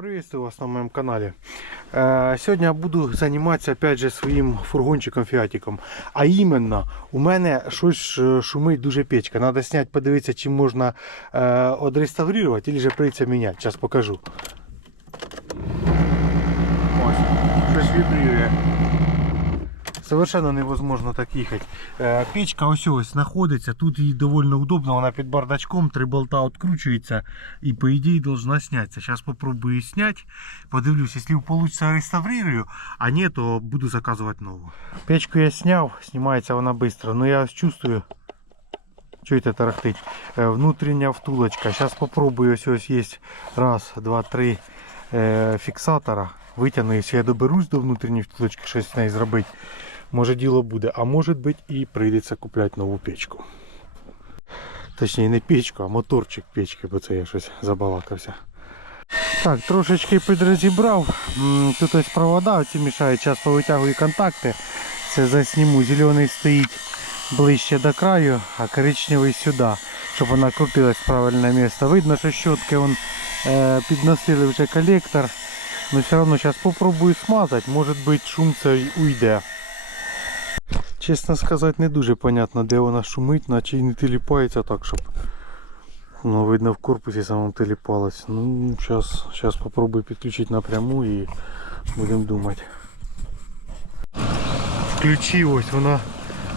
Приветствую вас на моем канале. Сегодня я буду заниматься опять же своїм фургончиком фіатиком. А именно, у мене щось е, шумить дуже печка. Надо снять, подивитися, чи можна е, одреставрувати, або же прийдеться міняти. Зараз покажу. Ось, щось вібрює. Совершенно невозможно так їхати. Е, Печка ось ось знаходиться. Тут їй доволі удобно, вона під бардачком, три болта відкручується і по ідеї должна снятися. Зараз попробую її зняти. Подивлюсь, якщо вийде, реставрирую, а ні, то буду заказувати нову. Печку я зняв, знімається вона швидко, но я чувствую. Чуєте, тарахтить? Е, Внутрішня втулочка. Зараз попробую, ось ось є раз, два, три е, фіксатора. Витягну, якщо я доберусь до внутрішньої втулочки, щось з нею зробити. Може діло буде, а може бути і прийдеться купляти нову печку. Точніше не печку, а моторчик печки, бо це я щось забалакався. Так, трошечки підрозібрав. Тут ось провода оці мішають, зараз повитягую контакти. Це засніму. Зелений стоїть ближче до краю, а коричневий сюди, щоб вона крутилась в правильне місце. Видно, що щотки вон, е, підносили вже колектор. Но все равно сейчас попробую смазать, может быть шум цей уйде. Чесно сказати, не дуже понятно, де вона шумить, наче й не теліпається так, щоб ну, видно в корпусі самому теліпалось. Ну, зараз, зараз попробую підключити напряму і будемо думати. Включив ось вона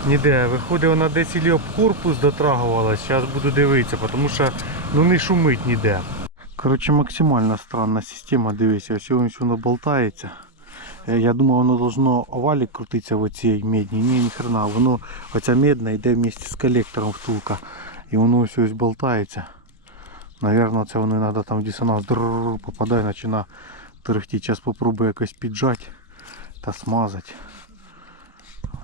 ніде. Виходить вона десь об корпус дотрагувалась. Зараз буду дивитися, тому що ну, не шумить ніде. Коротше, максимально странна система, дивися, ось ось воно болтається. Е, Я думав, воно должно овалік крутитися в оцій медній. Ні, ніхрена, воно оця медна йде вместе з колектором втулка. І воно ось ось болтається. Наверно, це воно іноді там в дисонанс попадає, починає торохтіти. Зараз попробую якось піджати та смазати.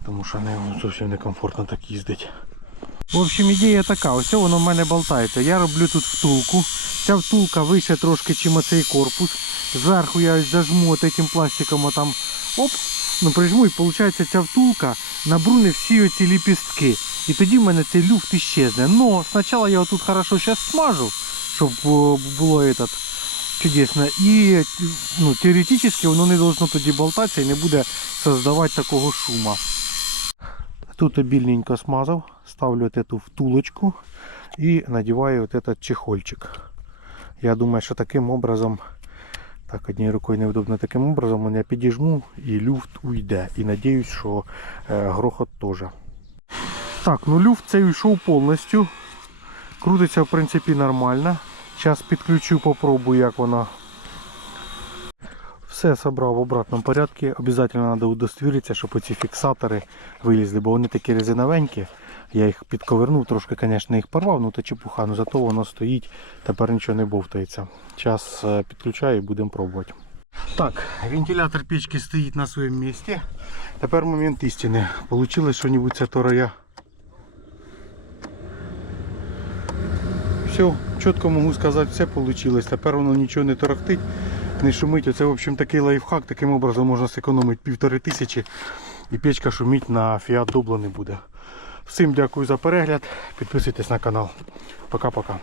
Тому що не, ну, зовсім некомфортно так їздити. В общем, ідея така, ось воно в мене болтається. Я роблю тут втулку. Ця втулка вище трошки, чим оцей корпус. Зверху я зажму от этим пластиком отам оп, ну прижму і виходить ця втулка набруне всі оці ліпістки. І тоді в мене цей люфт іщезне. Но спочатку я отут хорошо зараз смажу, щоб було этот, чудесно. І ну, теоретично воно не должно тоді болтатися і не буде создавати такого шума. Тут обильненько смазав, ставлю вот эту втулочку и надеваю вот этот чехольчик. Я думаю, що таким образом, так, однією рукою неудобно, таким образом я підіжму і люфт уйде. І надіюсь, що е, грохот теж. Так, ну люфт цей уйшов повністю. Крутиться в принципі нормально. Зараз підключу, попробую, як вона. Все собрав в обратному порядку. Обязательно треба удостоверитися, щоб оці фіксатори вилізли, бо вони такі резиновенькі. Я їх підковернув, трошки, звісно, їх порвав, ну то чепуха, ну зато воно стоїть, тепер нічого не бовтається. Зараз е, підключаю і будемо пробувати. Так, вентилятор печки стоїть на своєму місці. Тепер момент істини. Получилось що-небудь це то я. Все, чітко можу сказати, все вийшло. Тепер воно нічого не торохтить, не шумить. Оце, в общем, такий лайфхак. Таким образом можна зекономити півтори тисячі і печка шуміть на Fiat Doblo не буде. Всім дякую за перегляд. Підписуйтесь на канал. Пока-пока.